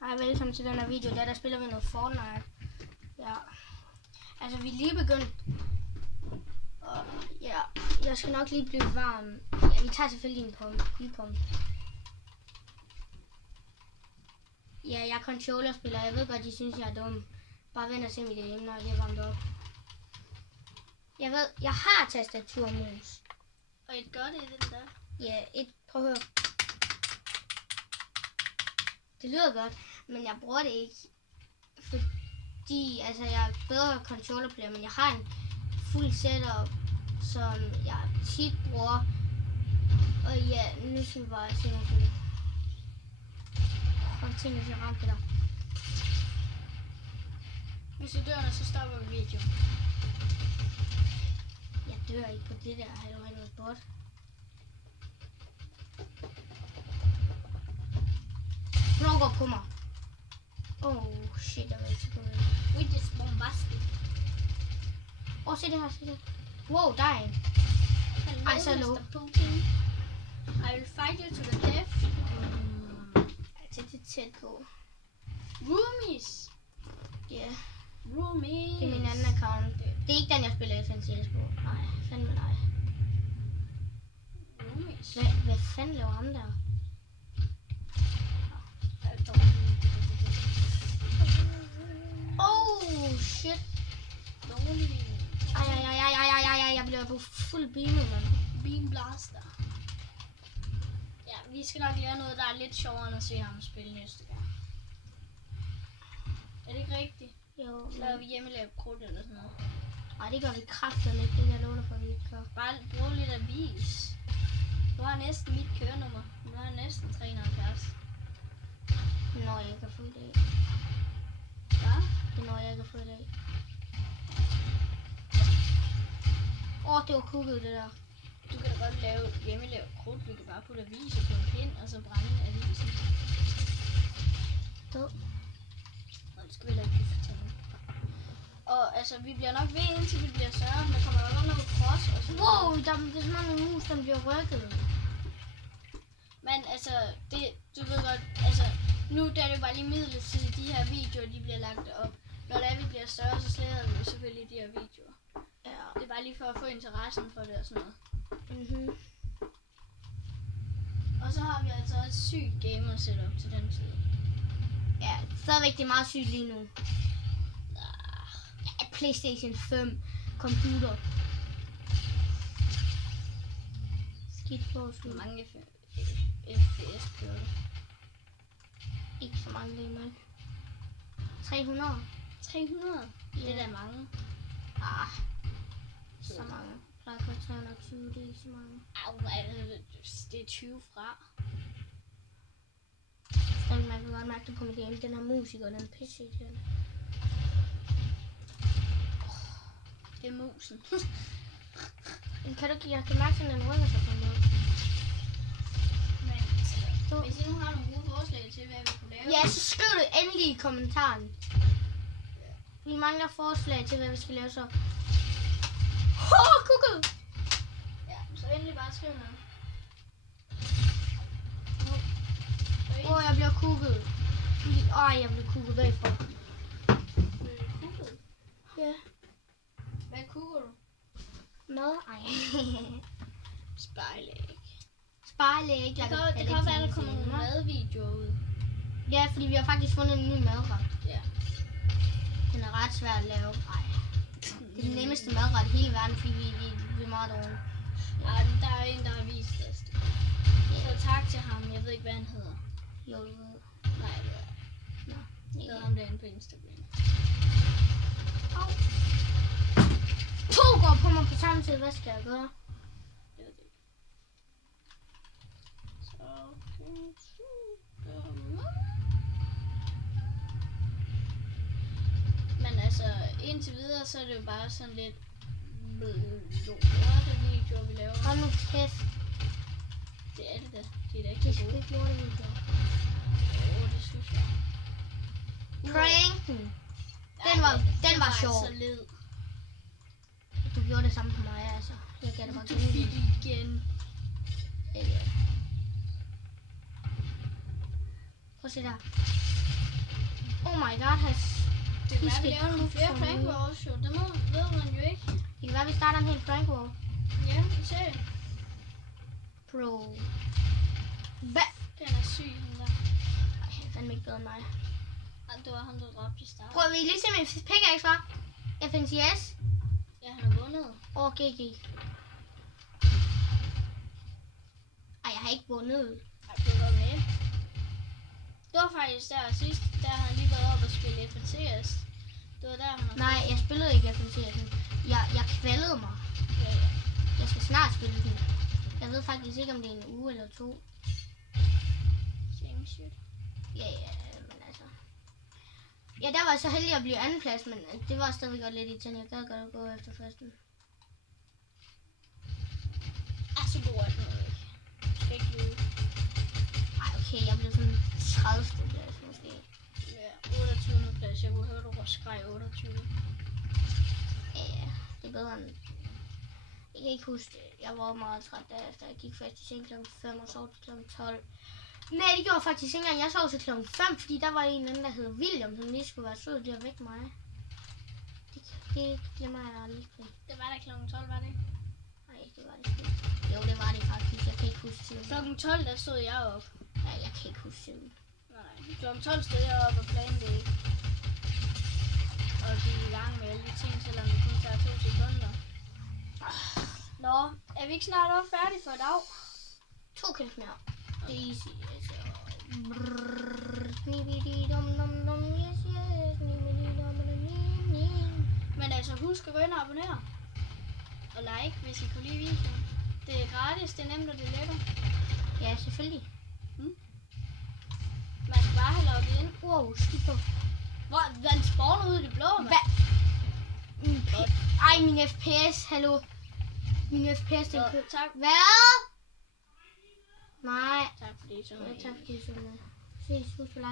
Hej, velkommen til den her video. Der spiller vi noget Fortnite. Ja. Altså, vi er lige begyndt. Og ja, jeg skal nok lige blive varm. Ja, vi tager selvfølgelig en kuglepump. Ja, jeg er controllerspiller. Jeg ved godt, de synes, jeg er dum. Bare vent og se mit emne, når det er varmt op. Jeg ved, jeg har tastatur og mus. Og et godt i den der? Ja, prøv at høre. Det lyder godt, men jeg bruger det ikke. Fordi, altså, jeg er bedre controllerplayer, men jeg har en fuld setup, som jeg tit bruger. Og ja, nu skal vi bare se noget på det. Og tænk, hvis jeg ramte det der. Hvis du dør, så stopper vi videoen. Jeg dør ikke på det der. Har du noget bot? Nogen går på mig. Oh shit, jeg ved ikke på det. We just bombastic. Se det her, se det. Wow, der er en. Hello, så low. Mr. Putin. I will fight you to the death. Det er tæt på. Roomies. Ja. Yeah. Roomies. Det er min anden account. Det er ikke den, jeg spiller FNCS på. Nej, fandme nej. Roomies. Hvad fanden laver ham der? Oh shit. Ej, jeg bliver på fuld beamet, mand. Beam blaster. Ja, vi skal nok lære noget, der er lidt sjovere end at se ham spille næste gang. Er det ikke rigtigt? Jo. Så laver vi hjemmelavet krudt eller sådan noget. Nej, det gør vi kraftigt ikke. Det jeg lover for, at vi ikke gør. Bare brug lidt avis. Du har næsten mit kørenummer. Du har næsten 370. Når jeg ikke har fået det af. Hvad? Det når jeg ikke har fået det af. Det var kugget det der. Du kan da godt lave hjemmelavet krudt. Vi kan bare putte aviser på en pind, og så brænde avisen. Død. Nå, det skal vi heller ikke fortælle. Og altså, vi bliver nok ved, indtil vi bliver større. Men der kommer nok noget cross og sådan noget. Wow, det er som om en mus, der bliver rykket. Men altså, du ved godt, altså, nu der er det jo bare lige midlertidigt, de her videoer, de bliver lagt op. Når vi bliver større, så sletter vi jo selvfølgelig de her videoer. Ja. Det er bare lige for at få interessen for det og sådan noget. Mhm. Og så har vi altså også sygt gamer setup til den tid. Ja, stadigvæk det er meget sygt lige nu. Ja, PlayStation 5 computer. Skidt på Hvor sgu. mange FPS kører du? Ikke så mange lige med. 300. 300? Ja. Det er da mange. Så mange. Plejer kun 320, det er ikke så mange. Det er 20 fra. Man kan godt mærke det på mit game. Den her musik og den pisse i den. Det er musen. Men kan du ikke, jeg kan mærke, at den rykker sig på en måde. Men hvis I nu har nogle gode forslag til, hvad vi kunne lave. Ja, så skriv det endelig i kommentaren. Vi mangler forslag til, hvad vi skal lave så. Kukket! Ja, så endelig bare skriv noget. Jeg bliver kukket. Jeg bliver kukket bagfra. Kukket? Ja. Hvad kukker du? Mad? Ej. Spejlæg. Spejlæg. Det kan godt være, der kommer nogle madvideoer ud. Ja, fordi vi har faktisk fundet en ny madret. Ja. Den er ret svær at lave. Ej. Det er den nemmeste madret i hele verden, fordi vi er meget dårlige. Ej, der er en, der har vist os det. Så tak til ham. Jeg ved ikke, hvad han hedder. Jo, du ved. Nej, det er Nå. jeg ved ham derinde på Instagram. Au. 2 går på mig på samme tid. Hvad skal jeg gøre? Jeg ved det ikke. Men altså, indtil videre, så er det jo bare sådan lidt lorte-videoer, vi laver. Hold nu kæft. Det er det da. Det er da ikke Det så er gode. ikke lortevideoer. Det synes jeg. Pranken. Den var sjov. Så led. Du gjorde det samme på mig, altså. Jeg gav det bare Du fik igen. Ja. Prøv at se der. Oh my god, Det kan være, vi laver nogle flere prank wars, jo. Det ved man jo ikke. Det kan være, vi starter en hel prank war. Ja, vi ser. Bro. Hvad? Den er syg, den der. Ej, han er fandme ikke bedre end mig. Det var ham, der dræbte i starten. Prøv at vi lige se min pickaxe, hva'? FNCS. Ja, han har vundet. Og GG. Ej, jeg har ikke vundet. Ej, du var med. Det var faktisk der sidst, der havde han lige været oppe og spille FNCS. Det var der, han Nej, jeg spillede ikke FNCS. Jeg kvalede mig. Ja, ja. Jeg skal snart spille den. Jeg ved faktisk ikke, om det er en uge eller 2. Same shit. Ja, men altså. Ja, der var jeg så heldig at blive andenplads, men det var stadigvæk godt lidt irriterende. Jeg gad godt at gå efter førsten. Så god er det noget ikke. Skal ikke lyve. Ej, okay, jeg blev sådan 30. plads måske. Ja, 28. plads. Jeg kunne høre, du skreg 28. Ja, det er bedre end... Jeg kan ikke huske det. Jeg var meget træt derefter. Jeg gik først i seng kl. 5 og sov til kl. 12. Nej, det gjorde faktisk ikke engang. Jeg sov til kl. 5, fordi der var en anden, der hed William, som lige skulle være sød til at vække mig. Det glemmer jeg aldrig. Det var der kl. 12, var det ikke? Nej, det var det ikke. Jo, det var det faktisk. Jeg kan ikke huske tiden. Klokken 12, der stod jeg op. Ja, jeg kan ikke huske tiden. Nej, klokken 12 stod jeg op og planlagde. Og gik i gang med alle de ting, selvom det kun tager 2 sekunder. Nå, er vi ikke snart også færdige for i dag? 2 kills mere. Det er easy, altså. Men altså, husk at gå ind og abonnere. Og like, hvis I kunne lide videoen. Det er gratis, det er nemt og det er lækkert. Ja, selvfølgelig. Man skal bare have logget ind. Wow, skidt på. Hvor den spawner ud i det blå, mand. Hvad? Ej, min FPS, hallo. Min FPS, den køb. Tak. Hvad? Nej. Tak fordi I så med. Tak fordi I så med. Ses, husk at like.